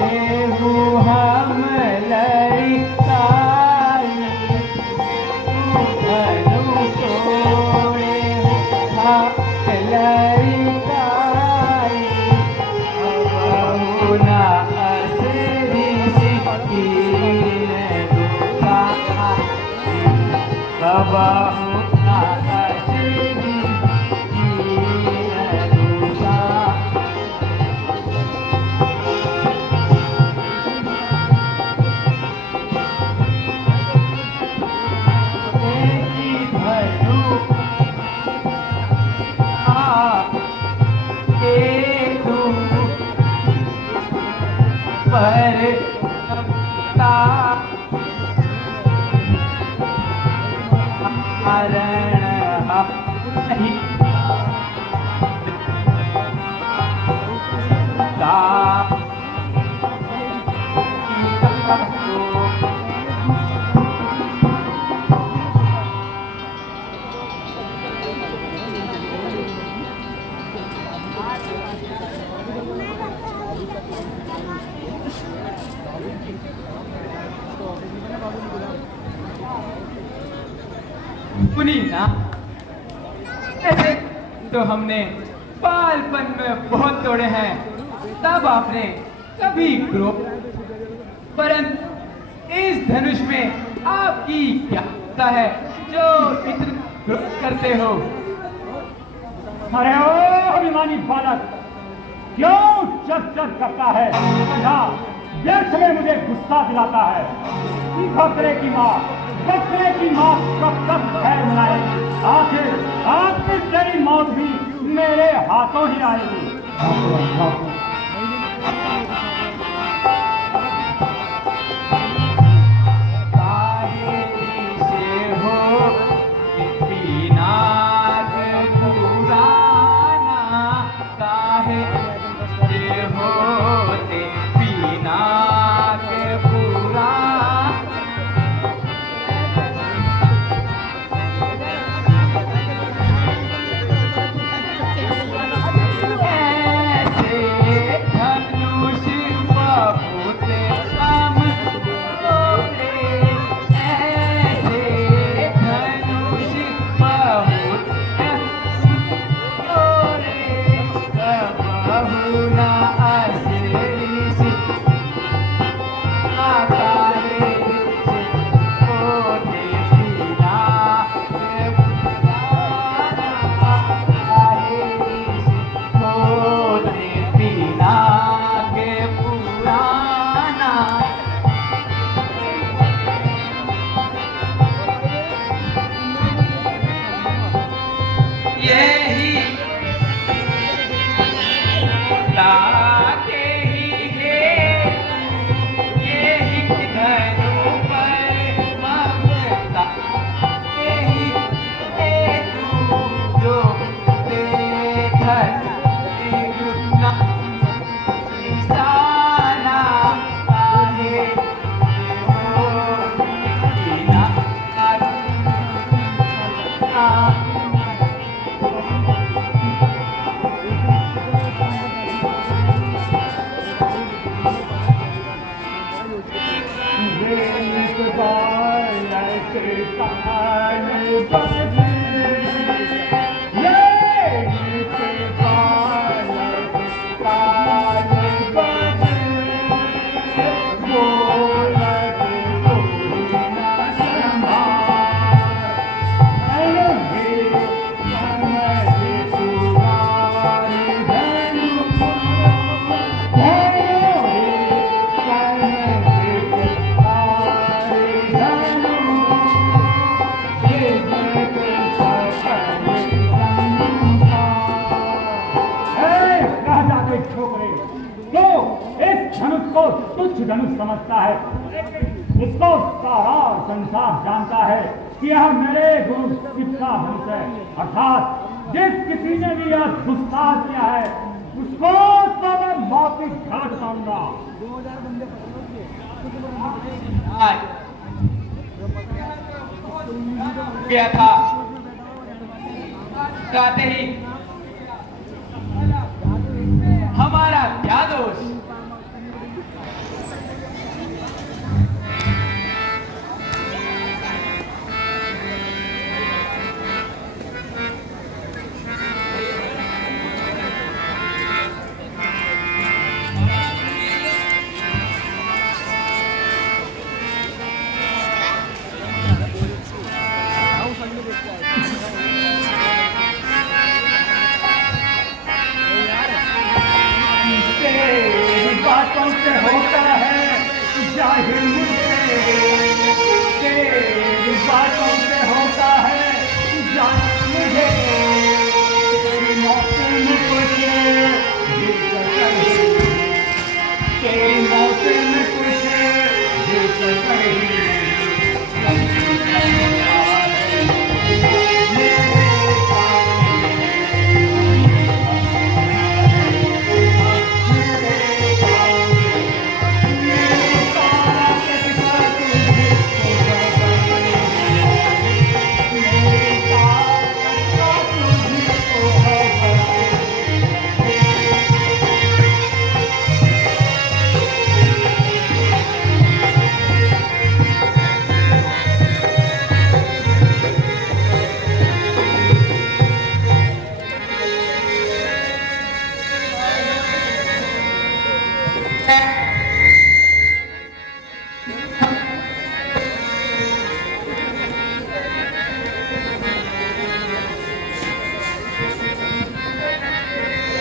रेहू हम लड़काई धनु तोड़े हम लड़काई बहु न असरी सिकीन दुखा बहु न असरी सिकीन दुखा पर हरण ना ऐसे तो हमने बालपन में बहुत तोड़े हैं, तब आपने कभी ग्रोप, परंतु इस धनुष में आपकी क्या होता है जो इतना ग्रोप करते हो? अरे ओ अभिमानी बालक, क्यों चर करता है? व्यर्थ में मुझे गुस्सा दिलाता है। बकरे की माँ कब तक खैर मनाएगी? आखिर तेरी मौत भी मेरे हाथों ही आएगी। धनुष समझता है, इसको सारा संसार जानता है कि यह मेरे गुरु शिव का धनुष है। अर्थात जिस किसी ने भी यह दुस्साहस किया है उसको तो मैं मौत की घाट उतारूंगा। गया था कहते ही हमारा क्या दोष, बातों से होता है जाहिर मुझे, तेरी बातों से होता है जाहिर मुझे, तेरी मौसम में कुछ तेरी मौसम में कुछ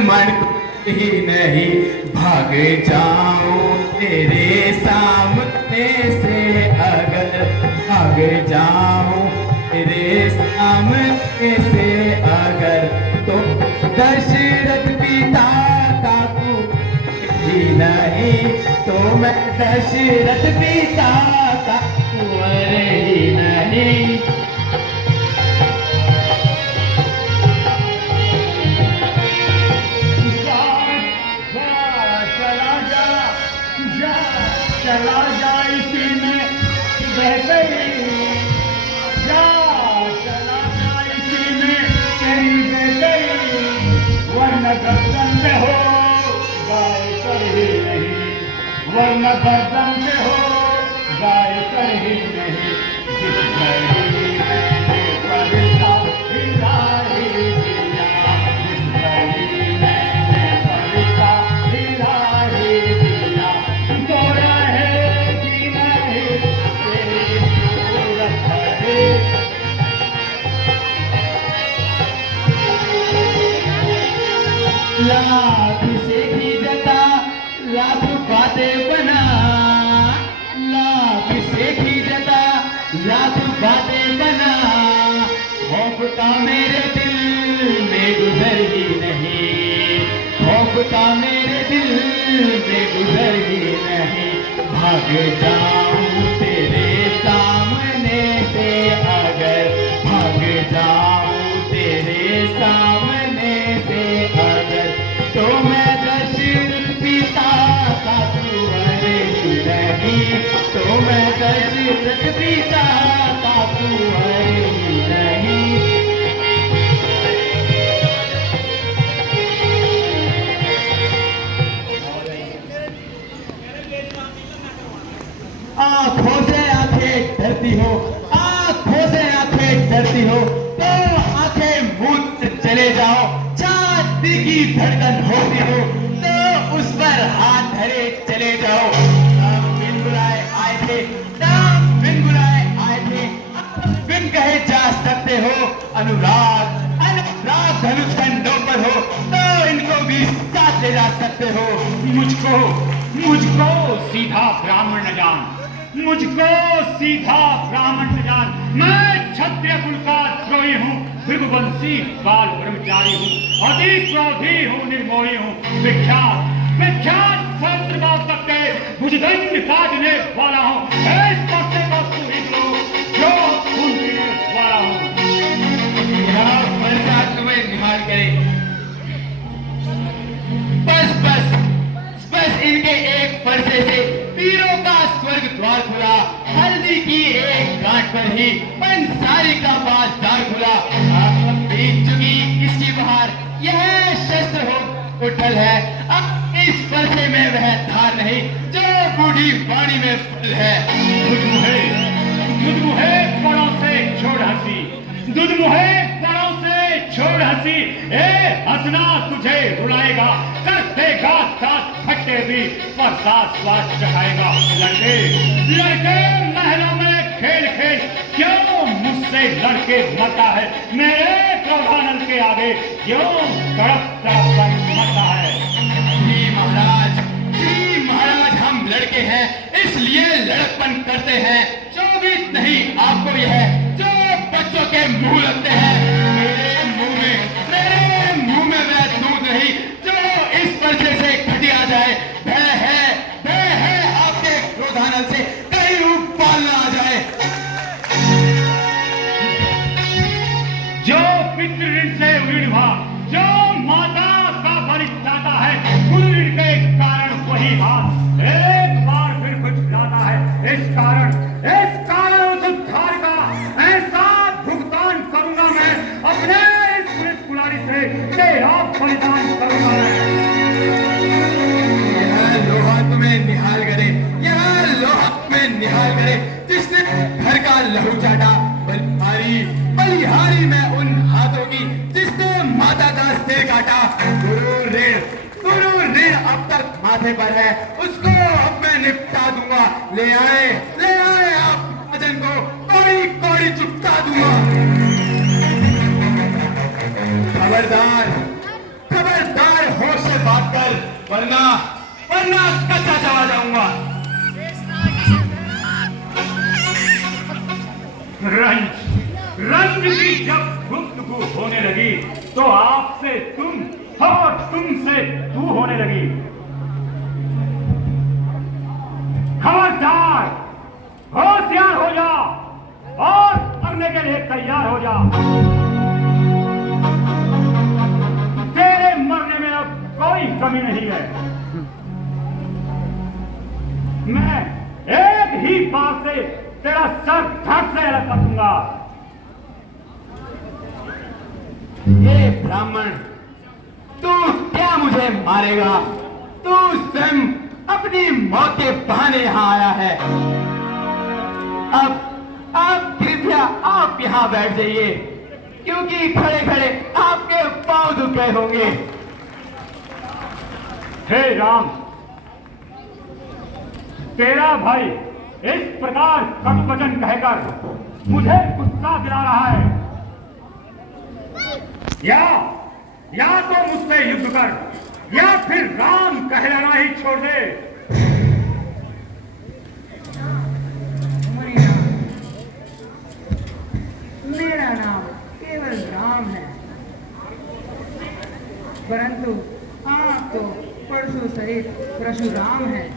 मन ही नहीं भाग जाऊं तेरे सामने से, अगर भाग जाऊं तेरे सामने से अगर, तो दशरथ पिता का तू ही नहीं, तो मैं दशरथ पिता का कुंवर ही नहीं। चला जा इसी में बह गई, जा चला जा इसी में कहीं बह गई, वरना गर्दन में हो गाय कर ही नहीं, वरना गर्दन में हो गाय कर ही नहीं। जिस घड़ी मैंने परिता हिलाई दिया, जिस घड़ी मैंने परिता हिलाई दिया, तो रहेगी नहीं तेरी सूरत है। लाख से भी जता लाख बातें बना, लाख से भी जता लाख बातें बना, खौफ का मेरे दिल में गुजर ही नहीं, खौफ का मेरे दिल में गुजर ही नहीं। भाग जाऊं तेरे सामने से अगर, भाग जाऊं तेरे सामने से अगर, तो मैं दशरथ पिता का कुंवर ही नहीं, तो मैं दशरथ पिता का कुंवर ही नहीं। आंखों से आंखें डरती हो, आंखों से आंखें डरती हो, तो आंखें मूंद चले जाओ। छाती की धड़कन होती हो तो उस पर हाथ धरे चले जाओ। बिन बुलाए आए थे, बिन बुलाए आए थे, बिन कहे जा सकते हो। अनुराग अनुराग धनुष कंधों पर हो तो इनको भी साथ ले जा सकते हो। मुझको मुझको सीधा ब्राह्मण न जान, मुझको सीधा ब्राह्मण न जान। मैं क्षत्रिय कुल का द्रोही हूँ, भृगुवंशी बाल ब्रह्मचारी हूँ, अति क्रोधी हूँ, निर्मोही हूँ, विख्यात विख्यात सहस्त्रबाद तक के भुजदंड काटने वाला हूँ। इस पर्चे को तू ही लो जो खून पीने वाला हूँ। यहाँ फरसा तुम्हें निहाल करे, बस बस बस इनके एक फरसे से तीरों का स्वर्ग द्वार खुला। हल्दी की एक गांठ पर ही पंसारी का बाजार खुला। अब बीत चुकी इसकी बहार, यह शस्त्र हो उठल है। अब इस फरसे में वह धार नहीं जो बूढ़ी वाणी में फल है। दुधमुहे बड़ों से छोड़ हंसी, दुधमुहे बड़ों से छोड़ हंसी। ए हंसना तुझे रुलाएगा, कर देगा दांत फटे भी पर साथ स्वाद चखाएगा। लड़के लड़के महलों में खेल खेल क्यों मुझसे लड़के मरता है, मेरे क्रोधानल के आगे क्यों तड़प तड़प कर मरता है। श्री इसलिए लड़कपन करते हैं जो भी नहीं आपको यह जो बच्चों के मुंह लगते हैं मेरे मुंह में वह दूध नहीं जो इस पर्चे से घटिया जाए वह है आपके क्रोधानल से कहीं उबाल ना आ जाए। जो पितृ ऋण से ऋणभा जो माता का बलि जाता है उन ऋण के कारण वही बात एक बार फिर कुछ जाता है। इस कारण उस उद्धार का ऐसा भुगतान करूंगा मैं अपने इस पुलिस कुलाड़ी से तेरा बलिदान करूंगा मैं। यह लोहा तुम्हें निहाल करे यह लोहा तुम्हें निहाल करे जिसने घर का लहू चाटा बलिहारी में उन हाथों की जिसने माता का सिर काटा। गुरु ऋण अब तक माथे पर है उसको अब मैं निपटा दूंगा। ले आए आप वजन को कौड़ी कौड़ी चुपता दूंगा। खबरदार होश से बात कर वरना कच्चा चला जाऊंगा। रंज की जब गुफ्तगू होने लगी तो आपसे तुम और तुमसे तू होने लगी। खबरदार होशियार हो जा और मरने के लिए तैयार हो जा। तेरे मरने में अब कोई कमी नहीं है। मैं एक ही बात से तेरा सर धड़ से अलग कर दूंगा। ये ब्राह्मण तू क्या मुझे मारेगा? तू स्वयं अपनी मौत के बहाने यहाँ आया है। अब कृपया आप यहाँ बैठ जाइए क्योंकि खड़े खड़े आपके पांव दुख गए होंगे। हे राम, तेरा भाई इस प्रकार कटवचन कहकर मुझे गुस्सा दिला रहा है। या तो मुझसे युद्ध कर या फिर राम कहलाना ही छोड़ दे। मेरा नाम केवल राम है परंतु आप तो परशु सहित परशुराम हैं।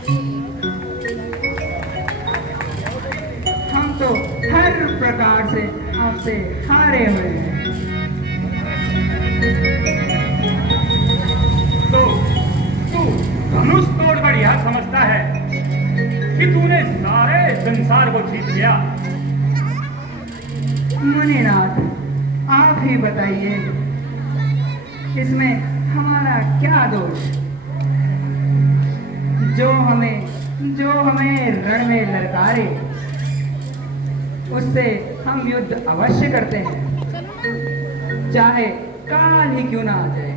हम तो हर प्रकार से आपसे हारे हुए हैं। तो तू धनुष तोड़कर यह समझता है कि तूने सारे संसार को जीत लिया। मुनिनाथ, आप ही बताइए इसमें हमारा क्या दोष? जो हमें रण में ललकारे उससे हम युद्ध अवश्य करते हैं, चाहे काल ही क्यों ना आ जाए।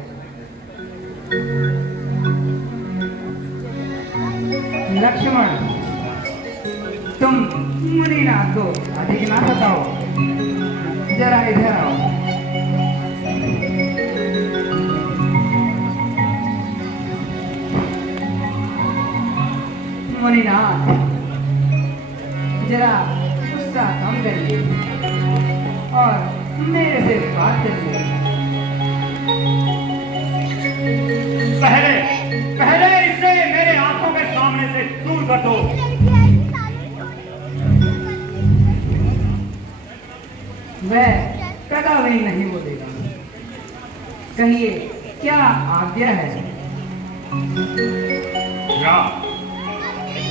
लक्ष्मण, तुम मुनिनाथ को अधिक ना बताओ, जरा इधर आओ। मुनिनाथ, जरा गुस्सा कम करिए और मेरे से बात करिए। पहले इसे मेरे आंखों के सामने से दूर कर दो। वह कदापि नहीं बोलेगा। कहिए क्या आज्ञा है?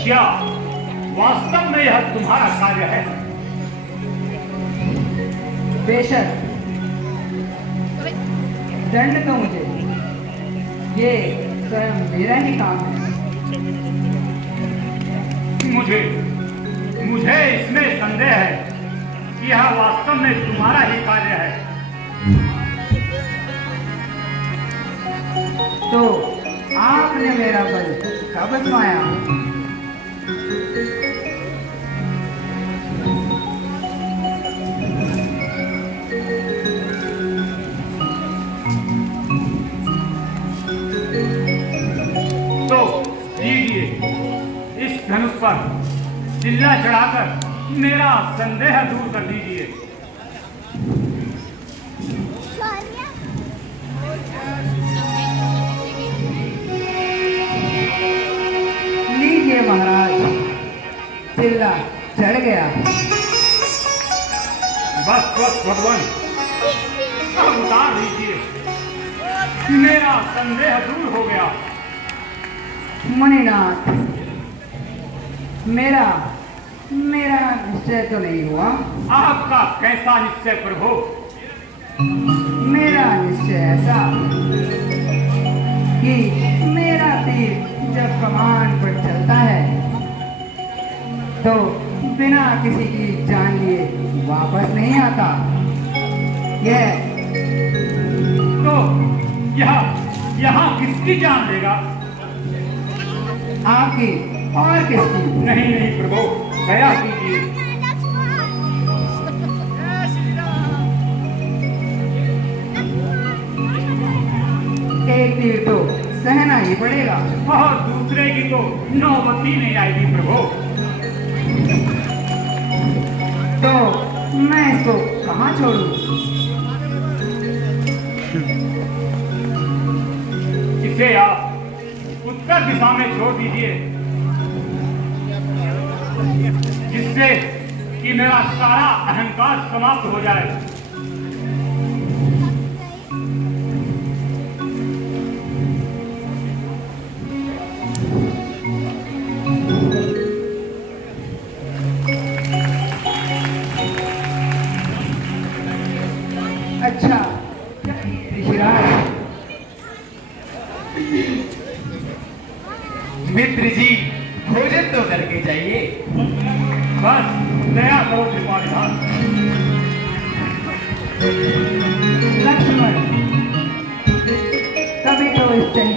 क्या वास्तव में यह तुम्हारा कार्य है? बेशक, दंड तो मुझे, ये स्वयं मेरा ही काम है। मुझे इसमें संदेह है कि यह वास्तव में तुम्हारा ही कार्य है। तो आपने मेरा बल कब आजमाया? तो दीजिए इस धनुष पर चिल्ला चढ़ाकर मेरा संदेह दूर कर दीजिए। लीजिए महाराज, चिल्ला चढ़ गया। बस बस भगवान, अब उतार दीजिए, मेरा संदेह दूर हो गया। मुनिनाथ, मेरा निश्चय तो नहीं हुआ। आपका कैसा निश्चय प्रभु? मेरा निश्चय ऐसा कि मेरा तीर जब कमान पर चलता है तो बिना किसी की जान लिए वापस नहीं आता। यह तो यहाँ किसकी जान लेगा? आपकी और किसकी? नहीं नहीं प्रभु, दया कीजिए। एक तीर तो सहना ही पड़ेगा। और दूसरे की तो नौबती नहीं आएगी प्रभु। तो मैं इसको कहाँ छोड़ूं? इसे आप उत्तर दिशा में छोड़ दीजिए, जिससे कि मेरा सारा अहंकार समाप्त हो जाए। अच्छा ऋषिराज, मित्र जी, भोजन तो करके जाइए। बस दया करो कृपानिधान।